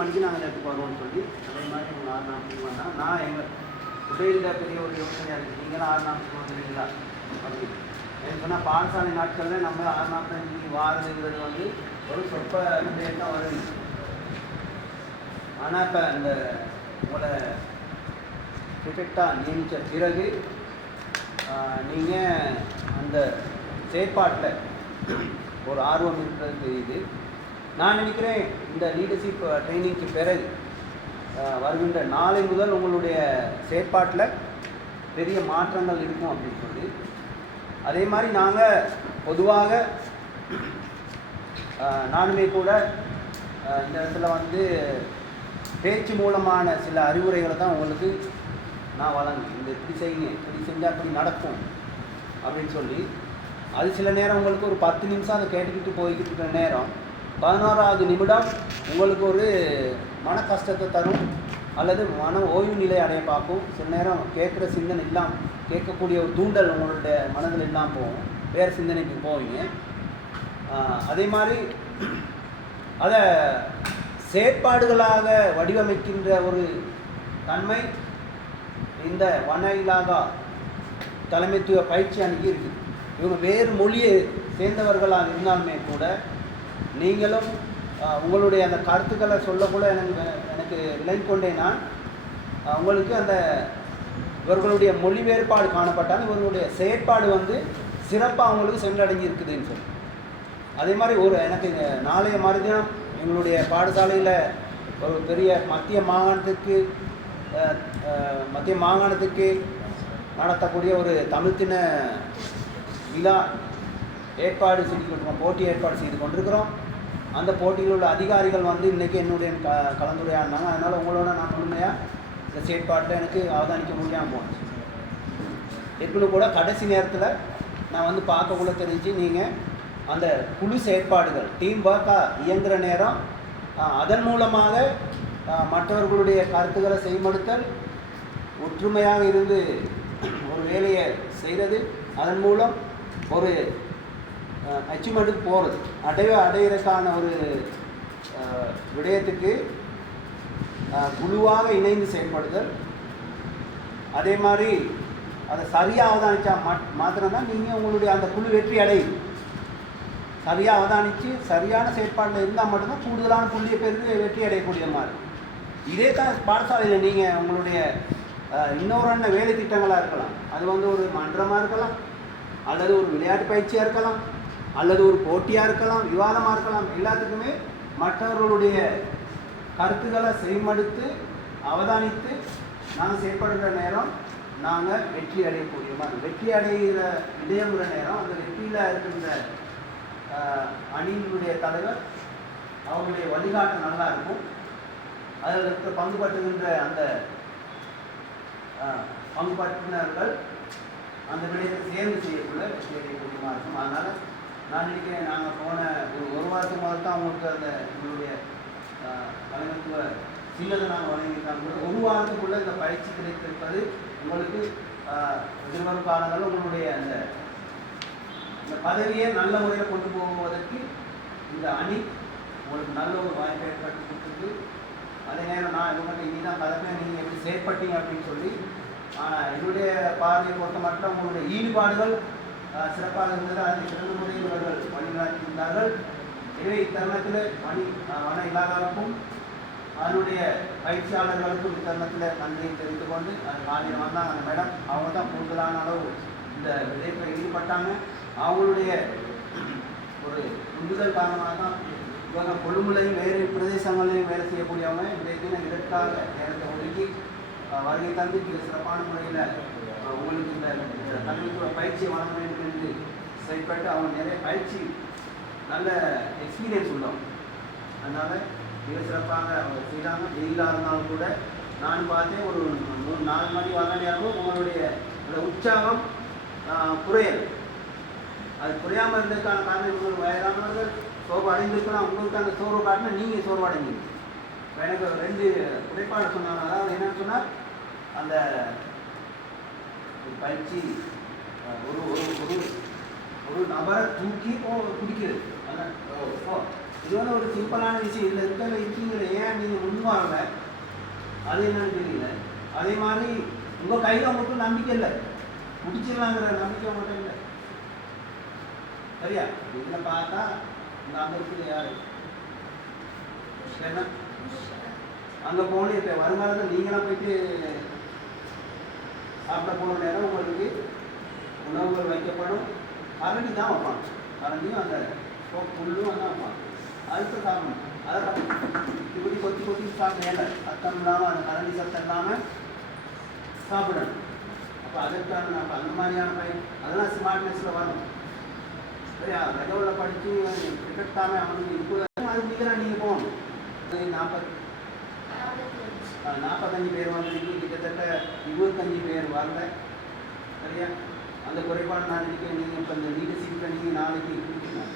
மணிக்கு நாங்கள் நேரத்துக்கு வருவோம்னு சொல்லி அதே மாதிரி உங்கள் 6:40 வந்தால் நான் எங்கள் உடையில் பெரிய ஒரு யோசனையாக இருக்குது. நீங்களும் 6:40 வந்துடுங்களா அப்படி ஏன்னு சொன்னால் பாடசாலை நாட்களில் நம்ம 6:45 வாரதுங்கிறது வந்து ஒரு சொற்ப நிலையம் தான் வருது. ஆனால் இப்போ இந்த உங்களை ப்ரிஃபெக்டாக நியமித்த பிறகு நீங்கள் அந்த செயற்பாட்டில் ஒரு ஆர்வம் இருக்கிறது தெரியுது. நான் நினைக்கிறேன் இந்த லீடர்ஷிப் ட்ரைனிங்க்கு பிறகு வருகின்ற நாளை முதல் உங்களுடைய செயற்பாட்டில் பெரிய மாற்றங்கள் இருக்கும் அப்படின்னு சொல்லி அதே மாதிரி நாங்கள் பொதுவாக நானுமே கூட இந்த இடத்துல வந்து பேச்சு மூலமான சில அறிவுரைகளை தான் உங்களுக்கு நான் வழங்குவேன். இந்த இப்படி செய்யுங்க, இப்படி செஞ்சால் அப்படி நடக்கும் அப்படின்னு சொல்லி அது சில நேரம் உங்களுக்கு ஒரு 10 நிமிஷம் அதை கேட்டுக்கிட்டு போய்கிட்டு இருக்கிற நேரம் 11வது நிமிடம் உங்களுக்கு ஒரு மன கஷ்டத்தை தரும் அல்லது மன ஓய்வு நிலை அடைய பார்க்கும். சில நேரம் கேட்குற சிந்தனை இல்லாமல் கேட்கக்கூடிய ஒரு தூண்டல் உங்களுடைய மனதில் இல்லாமல் போகும், வேறு சிந்தனைக்கு போவீங்க. அதே மாதிரி அதை செயற்பாடுகளாக வடிவமைக்கின்ற ஒரு தன்மை இந்த வன இலாகா தலைமைத்துவ பயிற்சி அன்றைக்கி இருக்குது. இவங்க வேறு மொழியை சேர்ந்தவர்களாக இருந்தாலுமே கூட நீங்களும் உங்களுடைய அந்த கருத்துக்களை சொல்லக்கூட எனக்கு விளங்கி கொண்டே நான் உங்களுக்கு அந்த இவர்களுடைய மொழி வேறுபாடு காணப்பட்டாலும் இவர்களுடைய செயற்பாடு வந்து சிறப்பாக அவங்களுக்கு சென்றடைஞ்சி இருக்குதுன்னு சொல்லி அதே மாதிரி ஒரு எனக்கு நாளைய மறுதினம் எங்களுடைய பாடசாலையில் ஒரு பெரிய மத்திய மாகாணத்துக்கு நடத்தக்கூடிய ஒரு தமிழ்த்தின விழா ஏற்பாடு செய்து கொண்டிருக்கோம், போட்டி ஏற்பாடு செய்து கொண்டிருக்கிறோம். அந்த போட்டியில் உள்ள அதிகாரிகள் வந்து இன்றைக்கி என்னுடைய கலந்துரையாடினாங்க. அதனால் உங்களோட நான் முழுமையாக இந்த செயற்பாட்டில் எனக்கு அவதானிக்க முடியாமல் போச்சு. எப்படின்னு கூட கடைசி நேரத்தில் நான் வந்து பார்க்கக்குள்ள தெரிஞ்சு நீங்கள் அந்த குழு செயற்பாடுகள் டீம் ஒர்க்காக இயங்குகிற நேரம் அதன் மூலமாக மற்றவர்களுடைய கருத்துக்களை செய்மடுத்தல், ஒற்றுமையாக இருந்து ஒரு வேலையை செய்கிறது, அதன் மூலம் ஒரு அச்சீவ்மெண்ட்டுக்கு போகிறது அடையிறதுக்கான ஒரு விடயத்துக்கு குழுவாக இணைந்து செயல்படுதல். அதே மாதிரி அதை சரியாக அவதானித்தா மாத்திரம்தான் நீங்கள் உங்களுடைய அந்த குழு வெற்றி அடையுது. சரியாக அவதானித்து சரியான செயற்பாட்டில் இருந்தால் மட்டும்தான் கூடுதலான புள்ளியை பெற்று வெற்றி அடையக்கூடிய மாதிரி. இதே தான் பாடசாலையில் நீங்கள் உங்களுடைய இன்னொரு வேலை திட்டங்களாக இருக்கலாம், அது வந்து ஒரு மன்றமாக இருக்கலாம், அல்லது ஒரு விளையாட்டு பயிற்சியாக இருக்கலாம், அல்லது ஒரு போட்டியாக இருக்கலாம், விவாதமாக இருக்கலாம். எல்லாத்துக்குமே மற்றவர்களுடைய கருத்துக்களை செய்மடுத்து அவதானித்து நாங்கள் செயல்படுகிற நேரம் நாங்கள் வெற்றி அடையக்கூடிய மாதிரி. வெற்றி அடைகிற விடயங்கிற நேரம் அந்த வெற்றியில் இருக்கின்ற அணியினுடைய தலைவர் அவருடைய வழிகாட்டு நல்லா இருக்கும். அதில் இருக்க பங்குபற்றுகின்ற அந்த பங்குபற்றினர்கள் அந்த விடயத்தை சேர்ந்து செய்யக்குள்ள வெற்றி அடையக்கூடியமாக இருக்கும். அதனால் நான் நினைக்கிறேன் நாங்கள் போன ஒரு வாரத்துக்கு முதல் தான் அவங்களுக்கு அந்த எங்களுடைய தலைமைத்துவ சின்னதை நாங்கள் வழங்கியிருக்காங்க. ஒரு வாரத்துக்குள்ளே இந்த பயிற்சி கிடைத்திருப்பது உங்களுக்கு எதிர்வரும் காலங்களில் உங்களுடைய அந்த பதவியை நல்ல முறையில் கொண்டு போவதற்கு இந்த அணி உங்களுக்கு நல்ல ஒரு வாய்ப்பை ஏற்படுத்தி கொடுத்துருக்கு. அதே நேரம் நான் இவங்கள்ட்ட இனி தான் பதவியை நீங்கள் எப்படி செயற்பட்டீங்க அப்படின்னு சொல்லி என்னுடைய பார்வையை பொறுத்த மட்டும் உங்களுடைய ஈடுபாடுகள் சிறப்பாக இருந்தது. அதை சிறந்த முறையில் இவர்கள் வழிகாட்டியிருந்தார்கள். எனவே இத்தருணத்தில் வன இலாகாவுக்கும் அதனுடைய பயிற்சியாளர்களுக்கும் இத்தருணத்தில் நன்றியை தெரிவித்துக் கொண்டு அது காலையில் வந்தாங்க அந்த மேடம். அவங்க தான் கூடுதலான அளவு இந்த விளையாட்டில் ஈடுபட்டாங்க. அவங்களுடைய ஒரு உந்துதல் காரணமாக தான் இவங்க கொழும்புலையும் வேறு பிரதேசங்களையும் வேலை செய்யக்கூடியவங்க இன்றைக்கு இதற்காக நேரத்தை ஒதுக்கி வருகை தந்து மிக சிறப்பான முறையில் உங்களுக்கு இந்த தலைமைத்துவ பயிற்சியை வழங்க வேண்டும் என்று செயல்பட்டு அவங்க நிறைய பயிற்சி நல்ல எக்ஸ்பீரியன்ஸ் உள்ளவங்க. அதனால் மிக சிறப்பாக அவங்க செய்கிறாங்க. வெயிலாக இருந்தாலும் கூட நான் பார்த்தேன் ஒரு 4 மணி வர நேரமும் உங்களுடைய அந்த உற்சாகம் குறையல். அது குறையாமல் இருந்ததுக்கான காரணம் உங்களுக்கு வயதானவர்கள் சோர்வு அடைந்திருக்கலாம். உங்களுக்கு அந்த சோர்வு காட்டினா நீங்கள் சோர்வு அடைஞ்சிங்க. எனக்கு 2 உடைப்பாளர் சொன்னாங்க. அதாவது என்னன்னு சொன்னால் அந்த பயிற்சி ஒரு ஒரு ஒரு நபரை தூக்கி குடிக்கிறது. இது வந்து ஒரு சிம்பிளான விஷயம். இதில் இருக்கீங்களே ஏன் நீங்கள் வரல, அது என்னன்னு தெரியல. அதே மாதிரி உங்கள் கையில் மட்டும் நம்பிக்கை இல்லை, முடிச்சிடலாங்கிற நம்பிக்கை மட்டும் இல்லை. சரியா? இதில் பார்த்தா இந்த அங்கே இருக்குது யார் என்ன அங்கே போகணும். இப்போ வருங்காலத்தில் நீங்களாம் போயிட்டு சாப்பிட போன நேரம் உங்களுக்கு உணவுகள் வைக்கப்படும். கரண்டி தான் வைப்பாங்க, கரண்டியும் அந்த புல்லும் தான் வைப்பாங்க. அதுக்கு சாப்பிடணும். அதை இப்படி கொத்தி கொத்தி சாப்பிட சத்தம் இல்லாமல், அந்த கரண்டி சத்தம் இல்லாமல் சாப்பிடணும். அப்போ அதற்கான நம்ம அந்த மாதிரியான பையன் அதெல்லாம் ஸ்மார்ட்னஸில் வரும். சரியா? ரெகவில் படித்து கிட்டத்தாமே அவனுக்கு இப்போ அதுக்கு தான் நீங்கள் போகணும். 45 பேர் வந்திருக்கு, கிட்டத்தட்ட 25 பேர் வரல. சரியா? அந்த குறைபாடு நான் இருக்கேன். நீங்கள் இப்போ இந்த லீடர்ஷிப்பில் நீங்கள் நாளைக்கு கொடுக்கணும்.